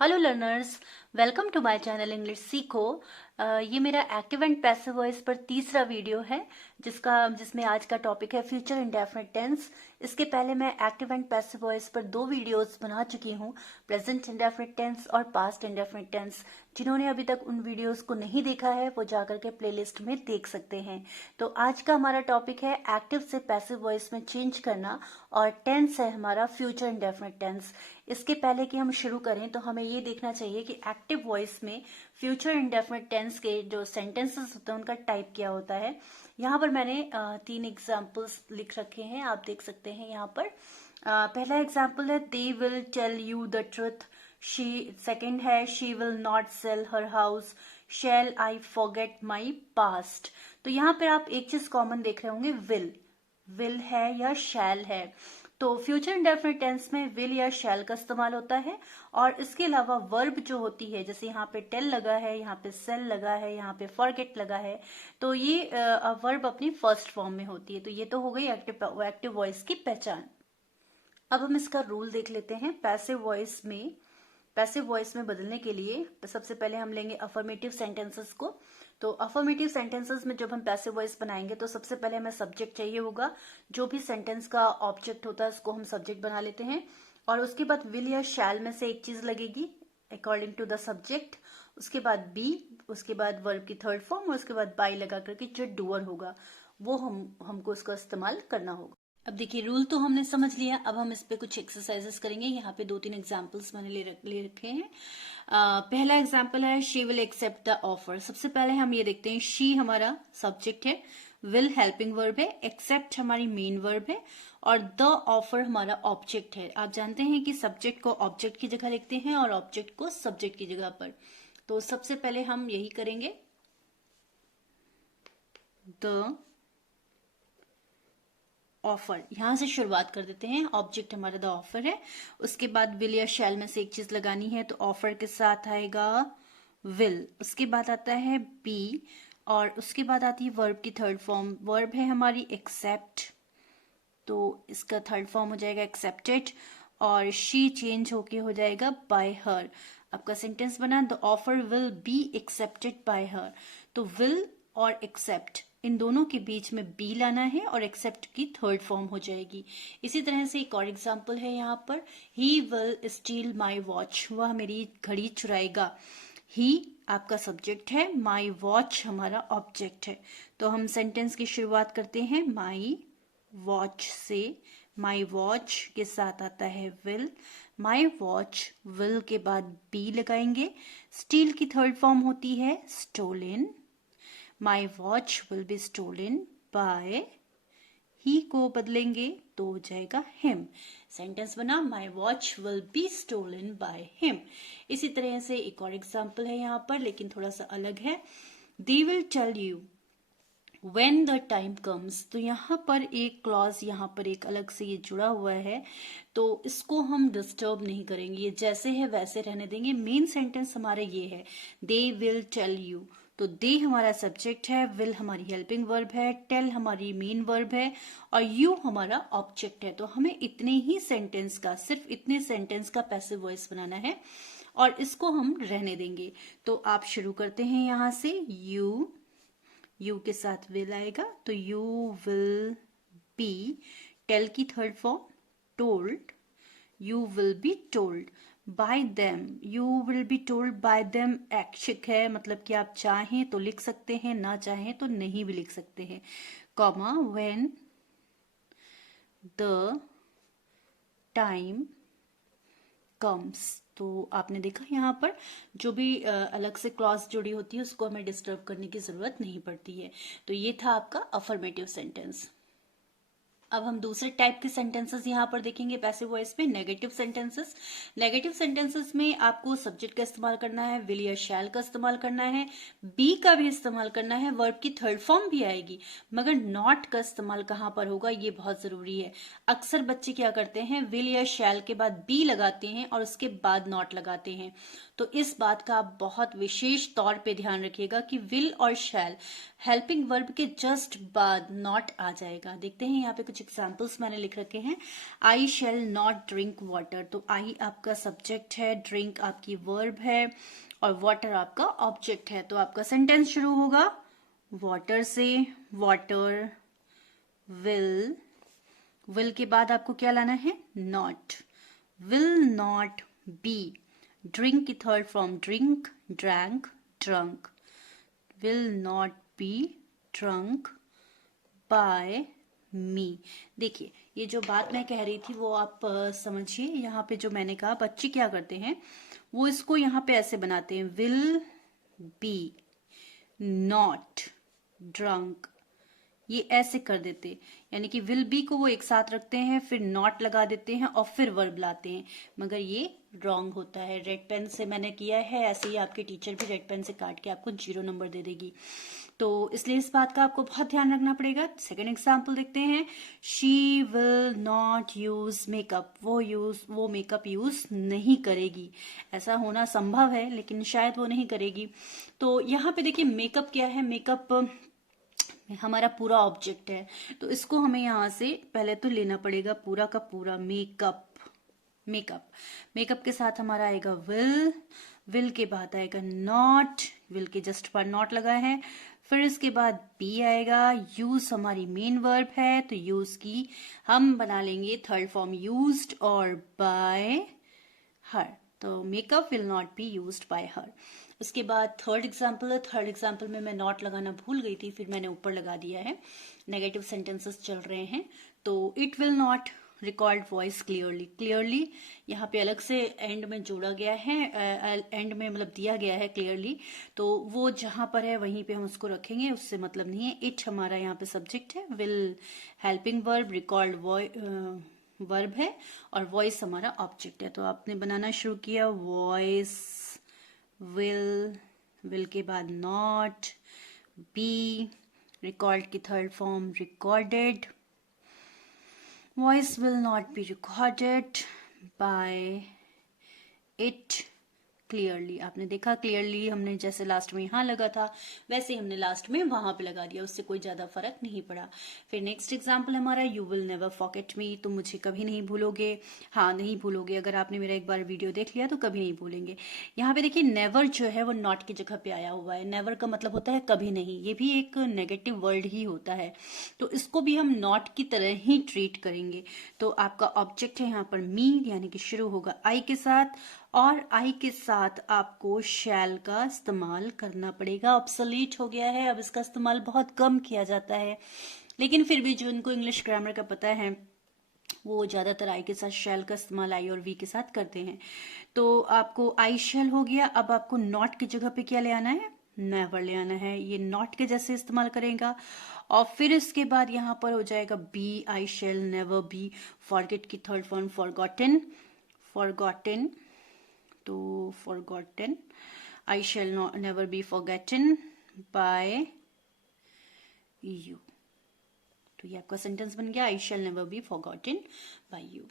Hello learners, welcome to my channel English सीखो। ये मेरा एक्टिव एंड पैसिव वॉइस पर तीसरा वीडियो है जिसमें आज का टॉपिक है फ्यूचर इंडेफिनिट टेंस। इसके पहले मैं एक्टिव एंड पैसिव वॉइस पर 2 वीडियोस बना चुकी हूँ, प्रेजेंट इंडेफिनिट टेंस और पास्ट इंडेफिनिट टेंस। जिन्होंने अभी तक उन वीडियोस को नहीं देखा है वो जाकर के प्लेलिस्ट में देख सकते हैं। तो आज का हमारा टॉपिक है एक्टिव से पैसिव वॉइस में चेंज करना और टेंस है हमारा फ्यूचर इंडेफिनिट टेंस। इसके पहले कि हम शुरू करें तो हमें ये देखना चाहिए कि एक्टिव वॉइस में फ्यूचर इंडेफिनिट टेंस के जो सेंटेंसेस होते हैं उनका टाइप क्या होता है। यहाँ पर मैंने 3 एग्जाम्पल्स लिख रखे हैं, आप देख सकते हैं यहाँ पर। पहला एग्जाम्पल है they will tell you the truth. Second है she will not sell her house. Shall I forget my past. तो यहाँ पर आप एक चीज कॉमन देख रहे होंगे, विल है या शैल है। तो फ्यूचर इंडेफिनिट टेंस में विल या शैल का इस्तेमाल होता है और इसके अलावा वर्ब जो होती है, जैसे यहाँ पे टेल लगा है, यहाँ पे सेल लगा है, यहाँ पे फॉरगेट लगा है, तो ये वर्ब अपनी फर्स्ट फॉर्म में होती है। तो ये तो हो गई एक्टिव वॉइस की पहचान। अब हम इसका रूल देख लेते हैं। पैसिव वॉइस में बदलने के लिए सबसे पहले हम लेंगे अफर्मेटिव सेंटेंसेस को। तो अफर्मेटिव सेंटेंसेस में जब हम पैसिव वॉइस बनाएंगे तो सबसे पहले हमें सब्जेक्ट चाहिए होगा। जो भी सेंटेंस का ऑब्जेक्ट होता है उसको हम सब्जेक्ट बना लेते हैं और उसके बाद विल या शैल में से एक चीज लगेगी अकॉर्डिंग टू द सब्जेक्ट। उसके बाद बी, उसके बाद वर्ब की थर्ड फॉर्म और उसके बाद बाई लगा करके जो डूअर होगा वो हमको उसका इस्तेमाल करना होगा। अब देखिए, रूल तो हमने समझ लिया। अब हम इस पे कुछ एक्सरसाइजेस करेंगे। यहाँ पे 2-3 एग्जाम्पल्स मैंने ले रखे हैं। पहला एग्जाम्पल है she will accept the offer. सबसे पहले हम ये देखते हैं, शी हमारा सब्जेक्ट है, विल हेल्पिंग वर्ब है, एक्सेप्ट हमारी मेन वर्ब है और द ऑफर हमारा ऑब्जेक्ट है। आप जानते हैं कि सब्जेक्ट को ऑब्जेक्ट की जगह लिखते हैं और ऑब्जेक्ट को सब्जेक्ट की जगह पर। तो सबसे पहले हम यही करेंगे, द ऑफर। यहां से शुरुआत कर देते हैं। ऑब्जेक्ट हमारा द ऑफर है, उसके बाद विल या शैल में से एक चीज लगानी है, तो ऑफर के साथ आएगा विल। उसके बाद आता है बी और उसके बाद आती है वर्ब की थर्ड फॉर्म। वर्ब है हमारी एक्सेप्ट, तो इसका थर्ड फॉर्म हो जाएगा एक्सेप्टेड और शी चेंज होके हो जाएगा बाय हर। आपका सेंटेंस बना the offer will be accepted bye हर। तो विल और एक्सेप्ट इन दोनों के बीच में बी लाना है और एक्सेप्ट की थर्ड फॉर्म हो जाएगी। इसी तरह से एक और एग्जांपल है यहाँ पर, he will still my watch. वह मेरी घड़ी चुराएगा। ही आपका सब्जेक्ट है, माई वॉच हमारा ऑब्जेक्ट है। तो हम सेंटेंस की शुरुआत करते हैं माई वॉच से। माई वॉच के साथ आता है विल। माई वॉच विल के बाद बी लगाएंगे। स्टील की थर्ड फॉर्म होती है stolen. My watch will be stolen by, he को बदलेंगे तो हो जाएगा हिम। सेंटेंस बना my watch will be stolen by him. इसी तरह से एक और एग्जाम्पल है यहाँ पर, लेकिन थोड़ा सा अलग है। They will tell you When the time comes। तो यहाँ पर एक क्लॉज, यहाँ पर एक अलग से ये जुड़ा हुआ है, तो इसको हम डिस्टर्ब नहीं करेंगे, ये जैसे है वैसे रहने देंगे। मेन सेंटेंस हमारा ये है, दे विल टेल यू। तो दे हमारा सब्जेक्ट है, विल हमारी हेल्पिंग वर्ब है, टेल हमारी मेन वर्ब है और यू हमारा ऑब्जेक्ट है। तो हमें इतने ही सेंटेंस का, सिर्फ इतने सेंटेंस का पैसिव वॉइस बनाना है और इसको हम रहने देंगे। तो आप शुरू करते हैं यहाँ से, यू के साथ विल आएगा, तो यू विल बी, टेल की third form told, you will be told by them. You will be told by them ऐच्छिक है, मतलब कि आप चाहें तो लिख सकते हैं, ना चाहें तो नहीं भी लिख सकते हैं। Comma when the time comes. तो आपने देखा यहाँ पर जो भी अलग से क्लॉज जुड़ी होती है उसको हमें डिस्टर्ब करने की जरूरत नहीं पड़ती है। तो ये था आपका अफर्मेटिव सेंटेंस। अब हम दूसरे टाइप के सेंटेंसेस यहाँ पर देखेंगे पैसिव वॉइस में, नेगेटिव सेंटेंसेस। नेगेटिव सेंटेंसेस में आपको सब्जेक्ट का इस्तेमाल करना है, विल या शैल का इस्तेमाल करना है, बी का भी इस्तेमाल करना है, वर्ब की थर्ड फॉर्म भी आएगी, मगर नॉट का इस्तेमाल कहाँ पर होगा ये बहुत जरूरी है। अक्सर बच्चे क्या करते हैं, विल या शैल के बाद बी लगाते हैं और उसके बाद नॉट लगाते हैं। तो इस बात का आप बहुत विशेष तौर पे ध्यान रखिएगा कि विल और शैल हेल्पिंग वर्ब के जस्ट बाद नॉट आ जाएगा। देखते हैं यहाँ पे कुछ कुछ एग्जाम्पल्स मैंने लिख रखे हैं। I shall not drink water, तो आई आपका सब्जेक्ट है, ड्रिंक आपकी वर्ब है और वाटर आपका ऑब्जेक्ट है। तो आपका सेंटेंस शुरू होगा वाटर से। वाटर विल के बाद आपको क्या लाना है? Not. Will not be. Drink की third form drink, drank, drunk. Will not be drunk by me. देखिए ये जो बात मैं कह रही थी वो आप समझिए। यहाँ पे जो मैंने कहा बच्चे क्या करते हैं, वो इसको यहाँ पे ऐसे बनाते हैं, विल बी नॉट ड्रंक, ये ऐसे कर देते, यानी कि विल बी को वो एक साथ रखते हैं, फिर नॉट लगा देते हैं और फिर वर्ब लाते हैं, मगर ये रॉन्ग होता है। रेड पेन से मैंने किया है, ऐसे ही आपके टीचर भी रेड पेन से काट के आपको 0 नंबर दे देगी। तो इसलिए इस बात का आपको बहुत ध्यान रखना पड़ेगा। सेकेंड एग्जाम्पल देखते हैं। She will not use makeup, वो मेकअप यूज नहीं करेगी। ऐसा होना संभव है लेकिन शायद वो नहीं करेगी। तो यहाँ पे देखिए मेकअप क्या है, मेकअप हमारा पूरा ऑब्जेक्ट है, तो इसको हमें यहाँ से पहले तो लेना पड़ेगा पूरा का पूरा मेकअप। मेकअप के साथ हमारा आएगा विल के बाद आएगा नॉट, विल के जस्ट पर नॉट लगा है, फिर इसके बाद बी आएगा। यूज हमारी मेन वर्ब है, तो यूज की हम बना लेंगे थर्ड फॉर्म यूज्ड और बाय हर, तो makeup will not be used by हर। उसके बाद थर्ड एग्जाम्पल है। थर्ड एग्जाम्पल में मैं नॉट लगाना भूल गई थी, फिर मैंने ऊपर लगा दिया है। नेगेटिव सेंटेंसेस चल रहे हैं, तो it will not record voice clearly यहाँ पे अलग से एंड में जोड़ा गया है, एंड में मतलब दिया गया है क्लियरली, तो वो जहां पर है वहीं पे हम उसको रखेंगे, उससे मतलब नहीं है। इट हमारा यहाँ पे सब्जेक्ट है, will helping verb, record verb है और वॉइस हमारा ऑब्जेक्ट है। तो आपने बनाना शुरू किया वॉइस विल के बाद नॉट, बी, रिकॉर्ड की third form recorded, voice will not be recorded by it clearly. आपने देखा क्लियरली हमने जैसे लास्ट में यहाँ लगा था वैसे हमने लास्ट में वहां पे लगा दिया, उससे कोई ज्यादा फर्क नहीं पड़ा। फिर नेक्स्ट एग्जाम्पल हमारा you will never forget me, तुम मुझे कभी नहीं भूलोगे। हाँ नहीं भूलोगे, अगर आपने मेरा एक बार वीडियो देख लिया तो कभी नहीं भूलेंगे। यहाँ पे देखिए नेवर जो है वो नॉट की जगह पे आया हुआ है। नेवर का मतलब होता है कभी नहीं, ये भी एक नेगेटिव वर्ड ही होता है, तो इसको भी हम नॉट की तरह ही ट्रीट करेंगे। तो आपका ऑब्जेक्ट है यहाँ पर मी, यानी कि शुरू होगा आई के साथ, और आई के साथ आपको शैल का इस्तेमाल करना पड़ेगा। ऑब्सोलीट हो गया है, अब इसका इस्तेमाल बहुत कम किया जाता है, लेकिन फिर भी जो इनको इंग्लिश ग्रामर का पता है वो ज्यादातर आई के साथ शैल का इस्तेमाल आई और वी के साथ करते हैं। तो आपको आई शैल हो गया, अब आपको नॉट की जगह पे क्या ले आना है? नेवर ले आना है, ये नॉट के जैसे इस्तेमाल करेगा। और फिर इसके बाद यहाँ पर हो जाएगा be, I shall never be forget की थर्ड फॉर्म फॉरगॉटन, तो forgotten, I shall never be forgotten by you। तो ये आपका सेंटेंस बन गया, I shall never be forgotten by you।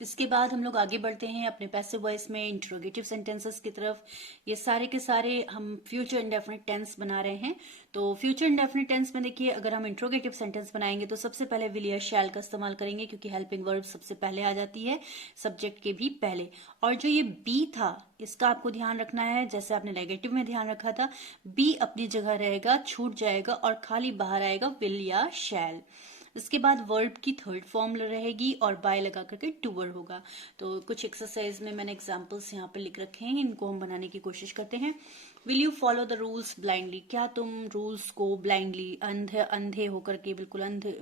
इसके बाद हम लोग आगे बढ़ते हैं अपने पैसिव वॉइस में इंट्रोगेटिव सेंटेंसेस की तरफ। ये सारे के सारे हम फ्यूचर इंडेफिनिट टेंस बना रहे हैं। तो फ्यूचर इंडेफिनिट टेंस में देखिए अगर हम इंट्रोगेटिव सेंटेंस बनाएंगे तो सबसे पहले विल या शैल का इस्तेमाल करेंगे, क्योंकि हेल्पिंग वर्ब सबसे पहले आ जाती है, सब्जेक्ट के भी पहले। और जो ये बी था इसका आपको ध्यान रखना है, जैसे आपने नेगेटिव में ध्यान रखा था, बी अपनी जगह रहेगा, छूट जाएगा और खाली बाहर आएगा विल या शैल। इसके बाद वर्ब की थर्ड फॉर्म रहेगी और बाय लगा करके टूवर होगा। तो कुछ एक्सरसाइज में मैंने एग्जांपल्स यहाँ पे लिख रखे हैं, इनको हम बनाने की कोशिश करते हैं। Will you follow the rules blindly, क्या तुम रूल्स को ब्लाइंडली अंधे होकर के बिल्कुल अंधे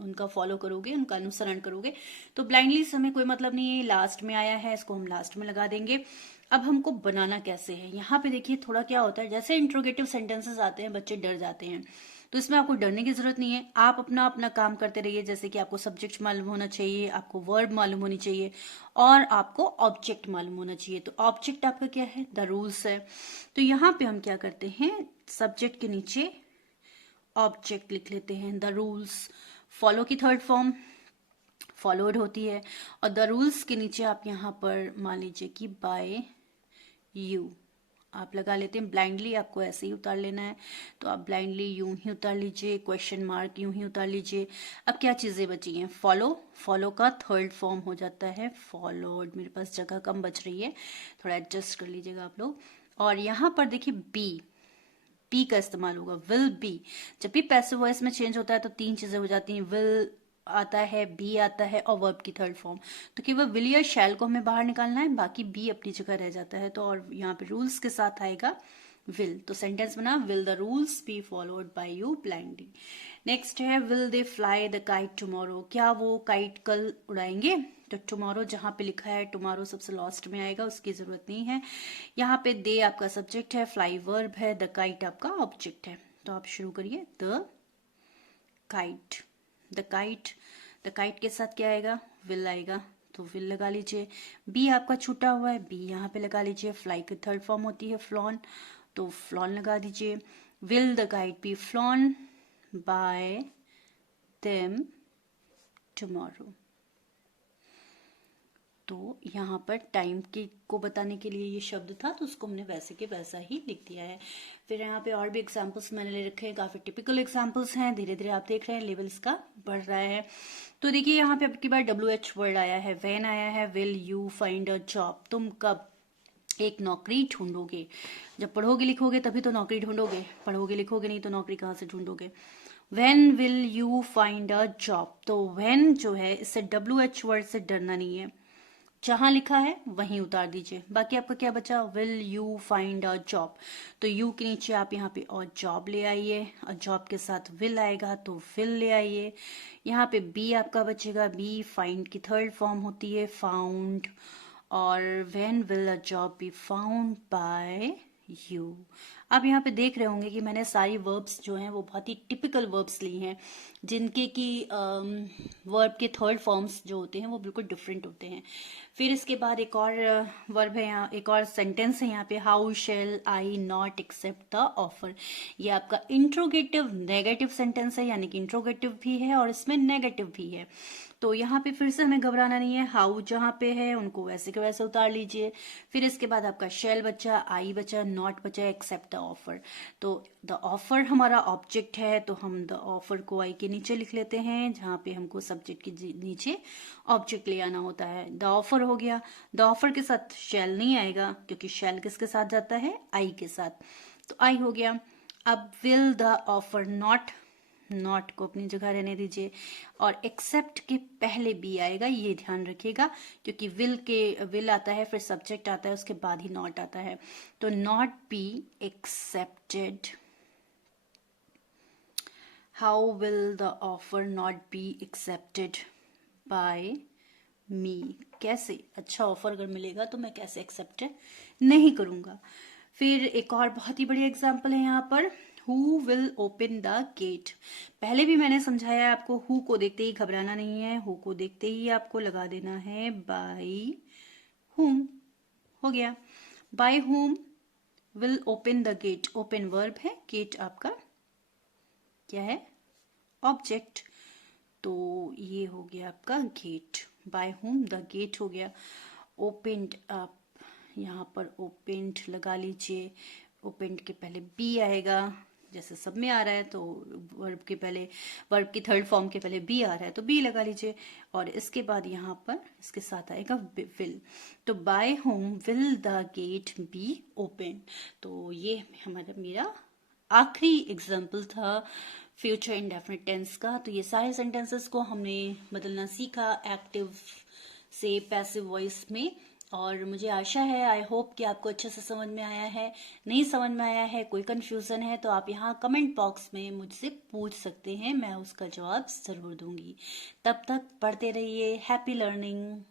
उनका फॉलो करोगे, उनका अनुसरण करोगे। तो ब्लाइंडली से हमें कोई मतलब नहीं है, लास्ट में आया है, इसको हम लास्ट में लगा देंगे। अब हमको बनाना कैसे है, यहाँ पे देखिए थोड़ा क्या होता है, जैसे इंट्रोगेटिव सेंटेंसेस आते हैं बच्चे डर जाते हैं, तो इसमें आपको डरने की जरूरत नहीं है। आप अपना अपना काम करते रहिए, जैसे कि आपको सब्जेक्ट मालूम होना चाहिए, आपको वर्ब मालूम होनी चाहिए और आपको ऑब्जेक्ट मालूम होना चाहिए। तो ऑब्जेक्ट आपका क्या है? द रूल्स है। तो यहाँ पे हम क्या करते हैं, सब्जेक्ट के नीचे ऑब्जेक्ट लिख लेते हैं, द रूल्स। फॉलो की थर्ड फॉर्म फॉलोड होती है, और द रूल्स के नीचे आप यहाँ पर मान लीजिए कि बाय यू आप लगा लेते हैं ब्लाइंडली, आपको ऐसे ही उतार लेना है तो आप ब्लाइंडली यूं ही उतार लीजिए, क्वेश्चन मार्क यूं ही उतार लीजिए। अब क्या चीजें बची हैं, फॉलो, फॉलो का थर्ड फॉर्म हो जाता है फॉलोड। मेरे पास जगह कम बच रही है, थोड़ा एडजस्ट कर लीजिएगा आप लोग। और यहाँ पर देखिए बी, बी का इस्तेमाल होगा, विल बी। जब भी पैसिव वॉइस में चेंज होता है तो तीन चीजें हो जाती हैं, विल आता है, बी आता है और वर्ब की थर्ड फॉर्म। तो केवल विल या शैल को हमें बाहर निकालना है, बाकी बी अपनी जगह रह जाता है। तो और यहाँ पे रूल्स के साथ आएगा विल। तो सेंटेंस बना, will the rules be followed by you blindly. Next है will they fly the kite tomorrow, क्या वो काइट कल उड़ाएंगे। तो टुमारो जहां पे लिखा है, टुमारो सबसे लास्ट में आएगा, उसकी जरूरत नहीं है। यहाँ पे दे आपका सब्जेक्ट है, फ्लाई वर्ब है, द काइट आपका ऑब्जेक्ट है। तो आप शुरू करिए, the kite, the kite, the kite के साथ क्या आएगा, विल आएगा, तो विल लगा लीजिए। बी आपका छूटा हुआ है, बी यहाँ पे लगा लीजिए। फ्लाई की थर्ड फॉर्म होती है फ्लॉन, तो फ्लॉन लगा दीजिए। Will the kite be flown by them tomorrow. तो यहाँ पर टाइम के को बताने के लिए ये शब्द था, तो उसको हमने वैसे के वैसा ही लिख दिया है। फिर यहाँ पे और भी एग्जाम्पल्स मैंने ले रखे हैं, काफी टिपिकल एग्जाम्पल्स हैं। धीरे धीरे आप देख रहे हैं लेवल इसका बढ़ रहा है। तो देखिए यहाँ पे अब की बार WH वर्ड आया है, व्हेन आया है, will you find a job, तुम कब एक नौकरी ढूंढोगे। जब पढ़ोगे लिखोगे तभी तो नौकरी ढूंढोगे, पढ़ोगे लिखोगे नहीं तो नौकरी कहाँ से ढूंढोगे। When will you find a job, तो when जो है इससे WH वर्ड से डरना नहीं है, जहां लिखा है वहीं उतार दीजिए। बाकी आपका क्या बचा, will you find a job, तो यू के नीचे आप यहाँ पे और जॉब ले आइए, और जॉब के साथ विल आएगा तो विल ले आइए। यहाँ पे बी आपका बचेगा, बी फाइंड की थर्ड फॉर्म होती है फाउंड, और when will a job be found by you. अब यहाँ पे देख रहे होंगे कि मैंने सारी वर्ब्स जो हैं वो बहुत ही टिपिकल वर्ब्स ली हैं, जिनके की वर्ब के थर्ड फॉर्म्स जो होते हैं वो बिल्कुल डिफरेंट होते हैं। फिर इसके बाद एक और वर्ब है यहाँ, एक और सेंटेंस है यहाँ पे, how shall I not accept the offer. ये आपका इंट्रोगेटिव नेगेटिव सेंटेंस है, यानी कि इंट्रोगेटिव भी है और इसमें नेगेटिव भी है। तो यहाँ पे फिर से हमें घबराना नहीं है, हाउ जहाँ पे है उनको वैसे के वैसे उतार लीजिए। फिर इसके बाद आपका शेल बचा, आई बचा, नॉट बचा, एक्सेप्ट द ऑफर। तो द ऑफर हमारा ऑब्जेक्ट है, तो हम द ऑफर को आई के नीचे लिख लेते हैं, जहाँ पे हमको सब्जेक्ट के नीचे ऑब्जेक्ट ले आना होता है। द ऑफर हो गया, द ऑफर के साथ शेल नहीं आएगा, क्योंकि शेल किसके साथ जाता है, आई के साथ, तो आई हो गया। अब will the offer not, not को अपनी जगह रहने दीजिए, और एक्सेप्ट के पहले बी आएगा, ये ध्यान रखिएगा, क्योंकि विल आता है, फिर सब्जेक्ट आता है, उसके बाद ही नॉट आता है। तो not be accepted, how will the offer not be accepted by me, कैसे, अच्छा ऑफर अगर मिलेगा तो मैं कैसे एक्सेप्ट नहीं करूंगा। फिर एक और बहुत ही बड़ी एग्जांपल है यहाँ पर, who will open the gate. पहले भी मैंने समझाया आपको, हु को देखते ही घबराना नहीं है, हु को देखते ही आपको लगा देना है बाय हुम, हो गया। By whom will open the gate, open verb है, गेट आपका क्या है, ऑब्जेक्ट। तो ये हो गया आपका gate, by whom the gate हो गया। ओपेंड, आप यहाँ पर ओपेंड लगा लीजिए, ओपेंड के पहले बी आएगा, जैसे सब में आ रहा है, तो वर्ब के पहले, वर्ब की थर्ड फॉर्म के पहले बी आ रहा है तो बी लगा लीजिए, और इसके बाद यहाँ पर इसके साथ आएगा विल। तो by whom will the gate be open. तो ये हमारा मेरा आखिरी एग्जाम्पल था फ्यूचर इंडेफिनिट टेंस का। तो ये सारे सेंटेंसेस को हमने बदलना सीखा एक्टिव से पैसिव वॉइस में, और मुझे आशा है, आई होप कि आपको अच्छे से समझ में आया है। नहीं समझ में आया है, कोई कंफ्यूजन है, तो आप यहाँ कमेंट बॉक्स में मुझसे पूछ सकते हैं, मैं उसका जवाब जरूर दूंगी। तब तक पढ़ते रहिए, हैप्पी लर्निंग।